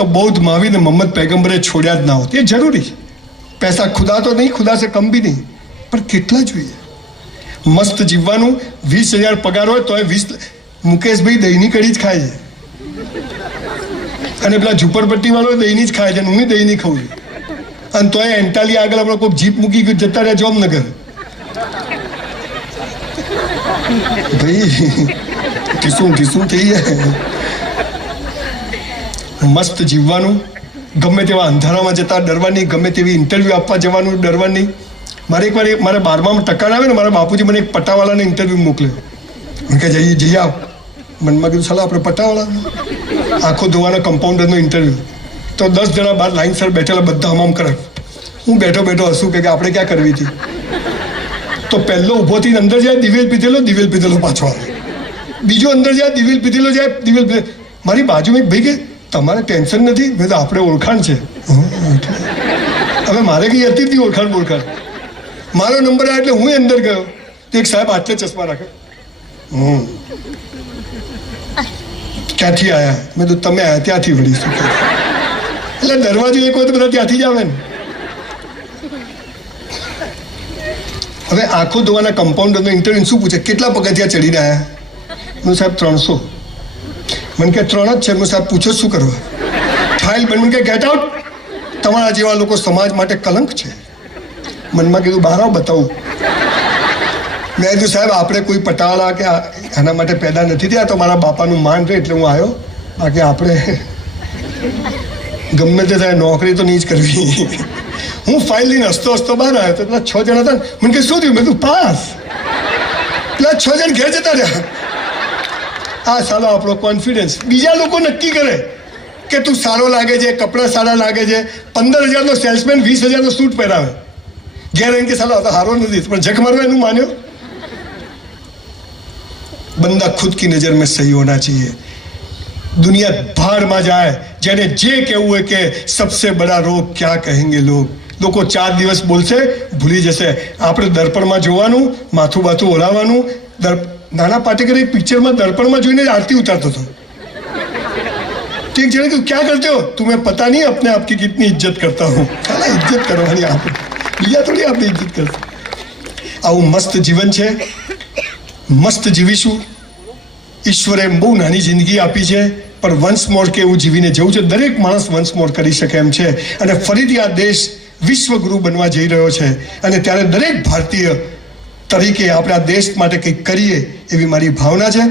तो बौद्ध महावीर ने मोहम्मद पैगंबरे छोड़ा ज ना होत। ये जरूरी है। पैसा खुदा तो नहीं, खुदा से कम भी नहीं, पर કેટલા જોઈએ? મસ્ત જીવવાનું 20,000 પગાર હોય તો 20 મુકેશભાઈ દહીંની કઢી જ ખાય છે, અને પેલા ઝુંપડપટ્ટી વાળો દહીંની જ ખાય છે, હું દહીંની ખાઉં છું, અને તોય એન્ટાલી આગળ આપણે કોઈ જીપ મૂકી જતા રહ્યા જામનગર. ભાઈ ઠીસું થઈ જાય. મસ્ત જીવવાનું, ગમે તેવા અંધારામાં જતા ડરવાની, ગમે તેવી ઇન્ટરવ્યૂ આપવા જવાનું ડરવાની. મારે એકવાર મારા 12માં ટકા આવે ને, મારા બાપુજી મને એક પટાવાળાને ઇન્ટરવ્યૂ મોકલ્યો. મેં કહે જઈ આવ. મનમાં કીધું ચાલો આપણે પટાવાળા, આંખો ધોવાના કમ્પાઉન્ડરનો ઇન્ટરવ્યૂ. તો 10 જણા બહાર લાઈનસર બેઠેલા, બધા હમામ કરે. હું બેઠો હસું કે આપણે ક્યાં કરવી હતી. તો પહેલો ઊભો થઈને અંદર જાય, દિવેલ પીધેલો પાછો આવે. બીજો અંદર જાય, દિવેલ પીધેલો જાય, મારી બાજુમાં એક ભાઈ કે તમારે ટેન્શન નથી, મેં તો આપણે ઓળખાણ છે. હવે મારે કઈ હતી જ નહીં ઓળખાણ. મારો નંબર આવ્યો એટલે હું અંદર ગયો. તો એક સાહેબ આટલે ચશ્મા રાખે. ક્યાંથી આવ્યા? મેં તો તમે આવ્યા ત્યાંથી વળી. શું એટલે દરવાજો એક હોય તો બધા ત્યાંથી જ આવે ને. હવે આંખો ધોવાના કમ્પાઉન્ડરનો ઇન્ટરવ્યુ શું પૂછે, કેટલા પગથિયા ચડીને આવ્યા? હું સાહેબ 300. મને કે 3 જ છે. હું સાહેબ પૂછો શું કરવા? ફાઇલ બની. મને કે ગેટ આઉટ. તમારા જેવા લોકો સમાજ માટે કલંક છે. મનમાં કીધું બહાર આવ બતાવું. મેં કીધું સાહેબ આપણે કોઈ પટાવાળા કે આના માટે પેદા નથી થયા, તો મારા બાપાનું માન રહે એટલે હું આવ્યો. બાકી આપણે ગમે તે થાય નોકરી તો નહીં જ કરવી. હું ફાઇલ લઈને હસતો બહાર આવ્યો તો પેલા 6 જણા હતા ને, મને કે શું થયું? મેં તું પાસ. પેલા 6 જણ ઘેર જતા રહ્યા. આ સાલો આપણો કોન્ફિડન્સ. બીજા લોકો નક્કી કરે કે તું સારો લાગે છે, કપડાં સારા લાગે છે. 15,000નો સેલ્સમેન 20,000નો સૂટ પહેરાવે, ઘેર એમ કે સાલો આ તો સારો નથી, પણ જખ મારવા એનું માન્યો. બંદા ખુદ કી નજર મેં સહી હોના चाहिए. દુનિયા ભાડમાં જાય, જેને જે કહેવું હોય કે સબસે બડા રોગ ક્યાં કહેંગે લોગ. લોકો 4 દિવસ બોલશે, ભૂલી જશે. આપણે દર્પણમાં જોવાનું, માથું બાથું ઓળાવવાનું. નાના પાટેકર એક પિક્ચરમાં દર્પણમાં જોઈને આરતી ઉતારતો હતો. ઠીક છે, ક્યાં કરતે હો? तुम्हें पता नहीं अपने आप की कितनी इज्जत करता हूँ. ખાલી ઇજ્જત કરવાની આપણે, બીજા થોડી આપણે ઇજ્જત કરશું. આવું મસ્ત જીવન છે, મસ્ત જીવીશું. ઈશ્વરે બહુ નાની જિંદગી આપી છે, પણ વન્સ મોર કે એવું જીવીને જવું છે. દરેક માણસ વન્સ મોર કરી શકે એમ છે. અને ફરીથી આ દેશ વિશ્વગુરુ બનવા જઈ રહ્યો છે, અને ત્યારે દરેક ભારતીય તરીકે આપણે આ દેશ માટે કંઈક કરીએ એવી મારી ભાવના છે.